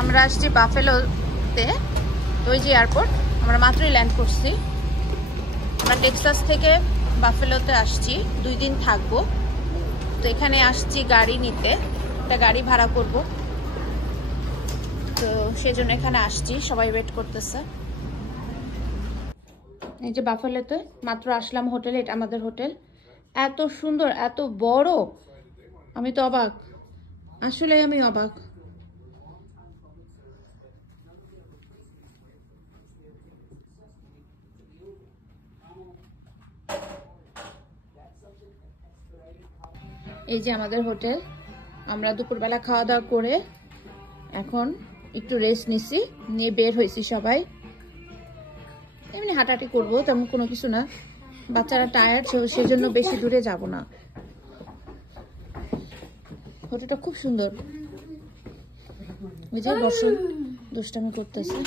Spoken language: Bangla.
আমরা আসছি বাফেলোতে, ওই যে এয়ারপোর্ট, আমরা মাত্রই ল্যান্ড করছি। আমরা টেক্সাস থেকে বাফেলোতে আসছি, 2 দিন থাকবো। তো এখানে আসছি গাড়ি নিতে, একটা গাড়ি ভাড়া করব, তো সেজন্য এখানে আসছি, সবাই ওয়েট করতেছে। এই যে বাফেলোতে মাত্র আসলাম হোটেলে, এটা আমাদের হোটেল। এত সুন্দর, এত বড়, আমি তো অবাক, আসলে আমি অবাক। এই যে আমাদের হোটেল। আমরা দুপুরবেলা খাওয়া দাওয়া করে এখন একটু রেস্ট নিছি, নিয়ে বের হয়েছি সবাই। এমনি হাঁটাহাঁটি করবো, তেমন কোনো কিছু না। বাচ্চারা টায়ার্ড, সেজন্য বেশি দূরে যাব না। হোটেলটা খুব সুন্দর। ওই যে বসুন, দুষ্টামি করতেছে।